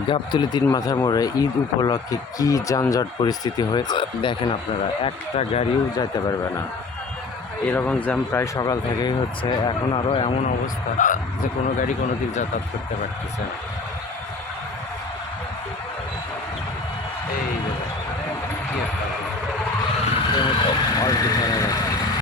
গাবতলি তিন মাথার মোড়ে ঈদ উপলক্ষে কি যানজট পরিস্থিতি হয়েছে? দেখেন আপনারা, একটা গাড়িও যেতে পারবে না। এরকম জ্যাম প্রায় সকাল থেকেই হচ্ছে। এখন আরও এমন অবস্থা যে কোনো গাড়ি কোনো দিক যাতায়াত করতে পারতেছে না। এই একটা